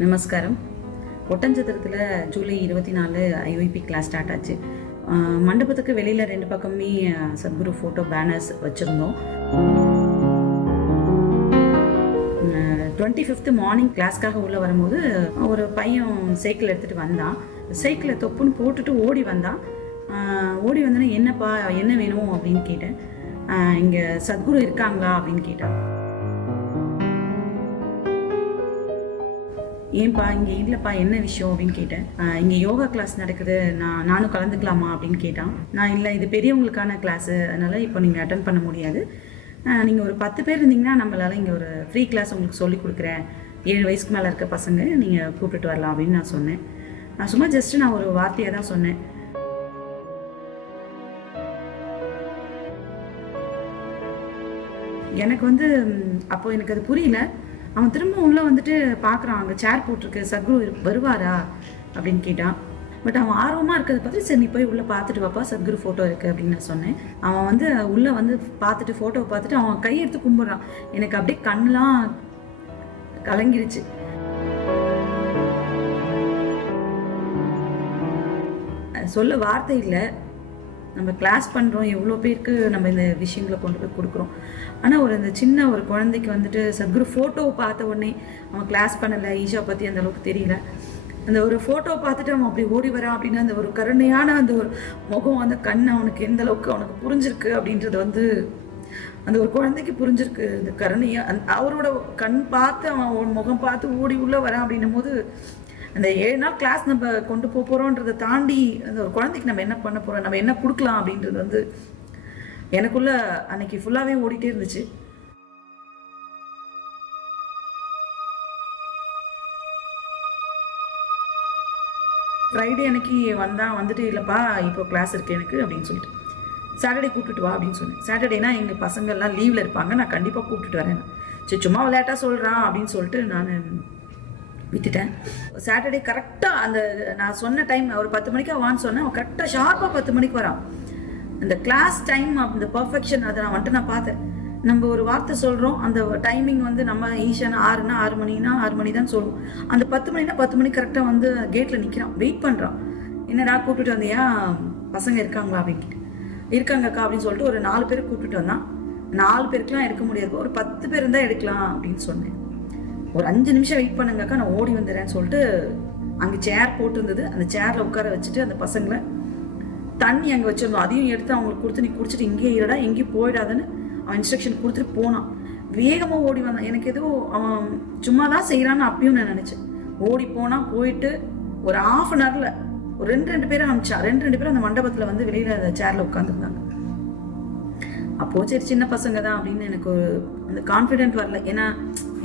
நமஸ்காரம். ஒட்டஞ்சத்திரத்தில் July 24 ஐஒய்பி class start ஆச்சு. மண்டபத்துக்கு வெளியில் 2 பக்கமே சத்குரு ஃபோட்டோ பேனர்ஸ் வச்சுருந்தோம். 25th மார்னிங் கிளாஸ்க்காக உள்ளே வரும்போது ஒரு பையன் சைக்கிள் எடுத்துகிட்டு வந்தான். சைக்கிளை தொப்புன்னு போட்டுட்டு ஓடி வந்தான். ஓடி வந்தோன்னே என்னப்பா என்ன வேணும் அப்படின்னு கேட்டேன். இங்கே சத்குரு இருக்காங்களா அப்படின்னு கேட்டான். ஏன்பா இங்கே இல்லைப்பா என்ன விஷயம் அப்படின்னு கேட்டேன். இங்கே யோகா கிளாஸ் நடக்குது, நானும் கலந்துக்கலாமா அப்படின்னு கேட்டான். நான் இல்லை, இது பெரியவங்களுக்கான கிளாஸு, அதனால் இப்போ நீங்கள் அட்டன் பண்ண முடியாது. நீங்கள் ஒரு 10 பேர் இருந்தீங்கன்னா நம்மளால் இங்கே ஒரு ஃப்ரீ கிளாஸ் உங்களுக்கு சொல்லிக் கொடுக்குறேன், 7 வயசுக்கு மேலே இருக்க பசங்க நீங்கள் கூப்பிட்டுட்டு வரலாம் அப்படின்னு நான் சொன்னேன். நான் சும்மா ஜஸ்ட்டு நான் ஒரு வார்த்தையாக தான் சொன்னேன். எனக்கு அப்போ எனக்கு அது புரியல. அவன் திரும்ப உள்ளே வந்துட்டு பார்க்குறான், அங்கே சேர் போட்டிருக்கு, சத்குரு வருவாரா அப்படின்னு கேட்டான். பட் அவன் ஆர்வமாக இருக்கிறத பார்த்துட்டு சரி நீ போய் உள்ளே பார்த்துட்டு வாப்பா, சத்குரு ஃபோட்டோ இருக்குது அப்படின்னு நான் சொன்னேன். அவன் உள்ளே பார்த்துட்டு ஃபோட்டோவை பார்த்துட்டு அவன் கையெடுத்து கும்பிட்றான். எனக்கு அப்படியே கண்ணெலாம் கலங்கிருச்சு. சொல்ல வார்த்தை இல்லை. நம்ம கிளாஸ் பண்ணுறோம், எவ்வளோ பேருக்கு நம்ம இந்த விஷயங்களை கொண்டு போய் கொடுக்குறோம். ஆனால் இந்த சின்ன ஒரு குழந்தைக்கு சத்குரு ஃபோட்டோவை பார்த்த உடனே அவன் கிளாஸ் பண்ணலை, ஈஷா பற்றி அந்த அளவுக்கு தெரியல. அந்த ஒரு ஃபோட்டோவை பார்த்துட்டு அவன் அப்படி ஓடி வரான் அப்படின்னு அந்த ஒரு கருணையான அந்த ஒரு முகம், அந்த கண் அவனுக்கு எந்த அளவுக்கு அவனுக்கு புரிஞ்சிருக்கு அப்படின்றது அந்த ஒரு குழந்தைக்கு புரிஞ்சிருக்கு. இந்த கருணையாக அவரோட கண் பார்த்து அவன் முகம் பார்த்து ஓடி உள்ளே வரான் அப்படின்னும் போது அந்த 7 நாள் கிளாஸ் நம்ம கொண்டு போகிறோன்றதை தாண்டி அந்த ஒரு குழந்தைக்கு நம்ம என்ன பண்ண போகிறோம், நம்ம என்ன கொடுக்கலாம் அப்படின்றது எனக்குள்ள அன்னைக்கு ஃபுல்லாகவே ஓடிட்டே இருந்துச்சு. ஃப்ரைடே அன்னைக்கு வந்துட்டு இல்லைப்பா இப்போ கிளாஸ் இருக்குது எனக்கு அப்படின்னு சொல்லிட்டு சாட்டர்டே கூப்பிட்டுட்டு வா அப்படின்னு சொன்னேன். சாட்டர்டேனா எங்கள் பசங்கள்லாம் லீவில் இருப்பாங்க, நான் கண்டிப்பாக கூப்பிட்டுட்டு வரேன். சரி சும்மா விளையாட்டாக சொல்கிறான் அப்படின்னு சொல்லிட்டு நான் விட்டுட்டேன். சாட்டர்டே கரெக்டாக நான் சொன்ன டைம் ஒரு 10 மணிக்கு வான்னு சொன்னேன். அவன் கரெக்டாக ஷார்ப்பாக 10 மணிக்கு வரான். அந்த கிளாஸ் டைம் அந்த பர்ஃபெக்ஷன் அதை நான் பார்த்தேன். நம்ம ஒரு வார்த்தை சொல்கிறோம், அந்த டைமிங் நம்ம ஈஷானா 6னா 6 மணினா 6 மணி தான் சொல்லுவோம். அந்த 10 மணினா 10 மணி கரெக்டாக கேட்டில் நிற்கிறான், வெயிட் பண்ணுறான். என்னடா கூப்பிட்டுட்டு வந்தியா, பசங்க இருக்காங்களா அப்படின்னு இருக்காங்கக்கா அப்படின்னு சொல்லிட்டு ஒரு 4 பேர் கூப்பிட்டுட்டு வந்தான். 4 பேருக்குலாம் எடுக்க முடியாது, ஒரு 10 பேர் இருந்தால் எடுக்கலாம் அப்படின்னு சொன்னேன். ஒரு 5 நிமிஷம் வெயிட் பண்ணுங்கக்கா, நான் ஓடி வந்துடுறேன்னு சொல்லிட்டு அங்கே சேர் போட்டிருந்தது, அந்த சேரில் உட்கார வச்சுட்டு அந்த பசங்களை தண்ணி அங்கே வச்சிருந்தோம், அதையும் எடுத்து அவங்களுக்கு கொடுத்து நீ குடிச்சிட்டு இங்கேயே இருடா, எங்கேயும் போயிடாதுன்னு அவன் இன்ஸ்ட்ரக்ஷன் கொடுத்துட்டு போனான். வேகமாக ஓடி வந்தான். எனக்கு ஏதோ அவன் சும்மா தான் செய்கிறான்னு அப்பயும் நான் நினச்சேன். ஓடி போனால் போயிட்டு ஒரு 1/2 hourல ஒரு 2 பேரை அனுப்பிச்சான். 2 பேரும் அந்த மண்டபத்தில் வெளியில் அந்த சேரில் உட்காந்துருந்தாங்க. அப்போது சரி சின்ன பசங்க தான் அப்படின்னு எனக்கு அந்த கான்ஃபிடென்ட் வரல. ஏன்னா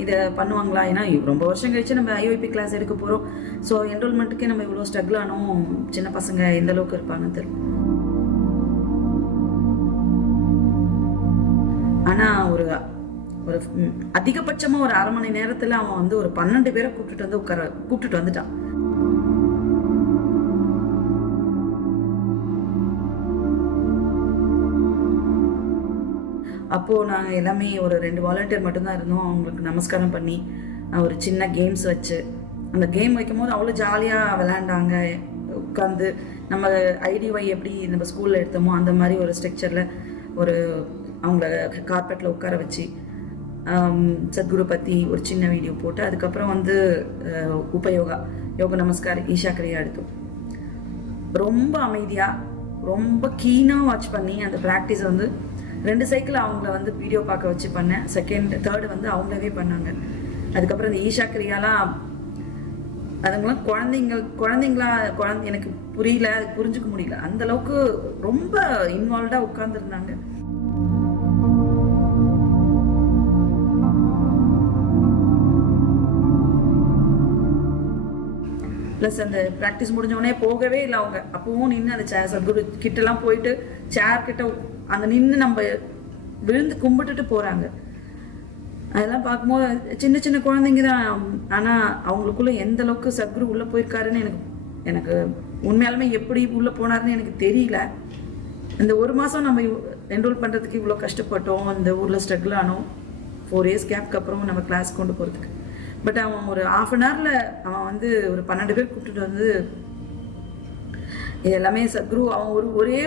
இதை பண்ணுவாங்களா, ஏன்னா ரொம்ப வருஷம் கழிச்சு நம்ம ஐஒய்பி கிளாஸ் எடுக்க போகிறோம். ஸோ என்ரோல்மெண்ட்டுக்கே நம்ம இவ்வளோ ஸ்ட்ரகிள் ஆனோம், சின்ன பசங்க எந்த அளவுக்கு இருப்பாங்கன்னு தெரியும். ஆனால் ஒரு அதிகபட்சமாக ஒரு 1/2 மணி நேரத்தில் அவன் ஒரு 12 பேரை கூப்பிட்டுட்டு வந்துட்டான். அப்போது நாங்கள் எல்லாமே ஒரு 2 வாலண்டியர் மட்டும்தான் இருந்தோம். அவங்களுக்கு நமஸ்காரம் பண்ணி ஒரு சின்ன கேம்ஸ் வச்சு, அந்த கேம் வைக்கும் போது அவ்வளோ ஜாலியாக விளையாண்டாங்க. உட்காந்து நம்ம ஐடிஒய் எப்படி நம்ம ஸ்கூலில் எடுத்தோமோ அந்த மாதிரி ஒரு ஸ்ட்ரக்சரில் அவங்கள கார்பெட்டில் உட்கார வச்சு சத்குரு பற்றி ஒரு சின்ன வீடியோ போட்டு அதுக்கப்புறம் யோக நமஸ்கார் ஈஷா கிரியா எடுத்தோம். ரொம்ப அமைதியாக ரொம்ப கீனாக வாட்ச் பண்ணி அந்த ப்ராக்டிஸ் 2 சைக்கிள் அவங்கள வீடியோ பார்க்க வச்சு பண்ணேன். 2nd 3rd அவங்களவே பண்ணாங்க. அதுக்கப்புறம் இந்த ஈஷா கிரியாலாம் அதுங்களாம் குழந்தைங்களா எனக்கு புரியல, அது புரிஞ்சுக்க முடியல, அந்த அளவுக்கு ரொம்ப இன்வால்வ்டாக உட்கார்ந்துருந்தாங்க. ப்ளஸ் அந்த ப்ராக்டிஸ் முடிஞ்சோடனே போகவே இல்லை அவங்க. அப்பவும் நின்று அந்த சத்குரு கிட்டலாம் போயிட்டு சேர் கிட்ட அங்கே நின்று நம்ம விழுந்து கும்பிட்டுட்டு போகிறாங்க. அதெல்லாம் பார்க்கும்போது சின்ன சின்ன குழந்தைங்க தான், ஆனால் அவங்களுக்குள்ள எந்த அளவுக்கு சத்குரு உள்ளே போயிருக்காருன்னு எனக்கு உண்மையாலுமே எப்படி உள்ளே போனாருன்னு எனக்கு தெரியல. இந்த 1 மாதம் நம்ம என்ரோல் பண்ணுறதுக்கு இவ்வளோ கஷ்டப்பட்டோம், இந்த ஊரில் ஸ்ட்ரகிள் ஆனோம். 4 இயர்ஸ் கேப்க்கு அப்புறம் நம்ம கிளாஸ் கொண்டு போகிறதுக்கு. பட் அவன் ஒரு 1/2 hourல அவன் வந்து ஒரு 12 பேர் கூப்பிட்டுட்டு வந்து இது எல்லாமே சத்குரு அவன் ஒரே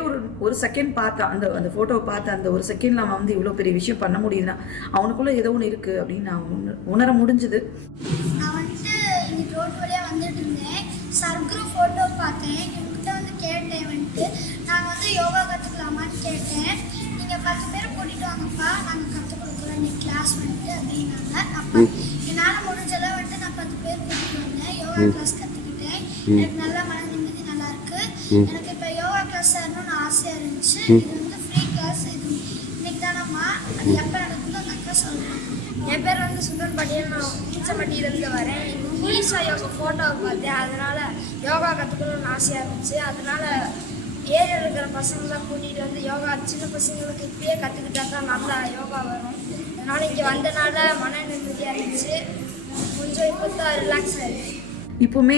ஒரு செகண்ட் பார்த்தான், அந்த ஃபோட்டோவை பார்த்த அந்த ஒரு செகண்டில் அவன் வந்து இவ்வளோ பெரிய விஷயம் பண்ண முடியுதுன்னா அவனுக்குள்ளே ஏதோ ஒன்று இருக்குது அப்படின்னு நான் உணர முடிஞ்சுது. நான் வந்துட்டு இன்னைக்கு ரோட் வழியாக வந்துட்டு இருந்தேன், சத்குரு ஃபோட்டோ பார்த்தேன். இவங்ககிட்ட வந்து கேட்டேன், வந்துட்டு நாங்கள் வந்து யோகா கற்றுக்கலாமான்னு கேட்டேன். நீங்கள் 10 பேர் கூட்டிகிட்டு வாங்கப்பா, நாங்கள் கற்றுக் கொடுக்குறோம் இன்னைக்கு கிளாஸ் வந்துட்டு அப்படின்னாங்க. அப்போ என்னால் முடிஞ்சளவு வந்துட்டு நான் 10 பேர் கூட்டிகிட்டு வந்தேன், யோகா கிளாஸ் கற்றுக்கிட்டேன். எனக்கு நல்லா மன நிம்மதி நல்லா இருக்கு. எனக்கு இப்போ யோகா கிளாஸ் சேரணும்னு ஆசையாக இருந்துச்சு. இது வந்து ஃப்ரீ கிளாஸ், இது இன்னைக்கு தானம்மா, அது எப்போ நடக்குதோ அந்த அக்கா சொல்கிறேன். என் பேர் வந்து சுந்தன் பாட்டியல், நான் ஈச்சம்பட்டியிலேருந்து வரேன். ஈசா யோகா ஃபோட்டோவை பார்த்தேன், அதனால் யோகா கற்றுக்கணும்னு ஆசையாக இருந்துச்சு. அதனால் ஏரியாவில் இருக்கிற பசங்களாம் கூட்டிகிட்டு வந்து யோகா சின்ன பசங்களுக்கு இப்பயே கற்றுக்கிட்டா தான் நல்லா யோகா வரும். அதனால் இங்கே வந்தனால மன நிம்மதியாக இருந்துச்சு, கொஞ்சம் இப்போ தான் ரிலாக்ஸ் ஆகிடுச்சு. இப்போவுமே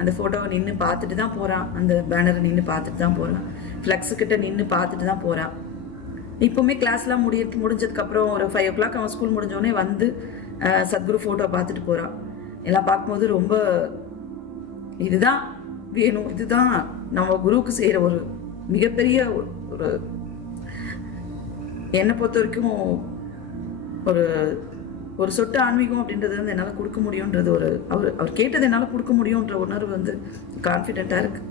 அந்த ஃபோட்டோவை நின்று பார்த்துட்டு தான் போகிறான், அந்த பேனரை நின்று பார்த்துட்டு தான் போகிறான், ஃப்ளெக்ஸுக்கிட்ட நின்று பார்த்துட்டு தான் போகிறான். இப்போவுமே கிளாஸ்லாம் முடிஞ்சதுக்கப்புறம் ஒரு 5 o'clock அவன் ஸ்கூல் முடிஞ்சோடனே வந்து சத்குரு ஃபோட்டோ பார்த்துட்டு போகிறான். எல்லாம் பார்க்கும்போது ரொம்ப இதுதான் வேணும், இதுதான் நம்ம குருவுக்கு செய்கிற ஒரு மிகப்பெரிய ஒரு என்னை பொறுத்த வரைக்கும் ஒரு சொட்டு ஆன்மீகம் அப்படின்றது வந்து என்னால் கொடுக்க முடியுன்றது அவர் கேட்டது என்னால் கொடுக்க முடியுன்ற உணர்வு வந்து கான்ஃபிடென்ட்டாக இருக்குது.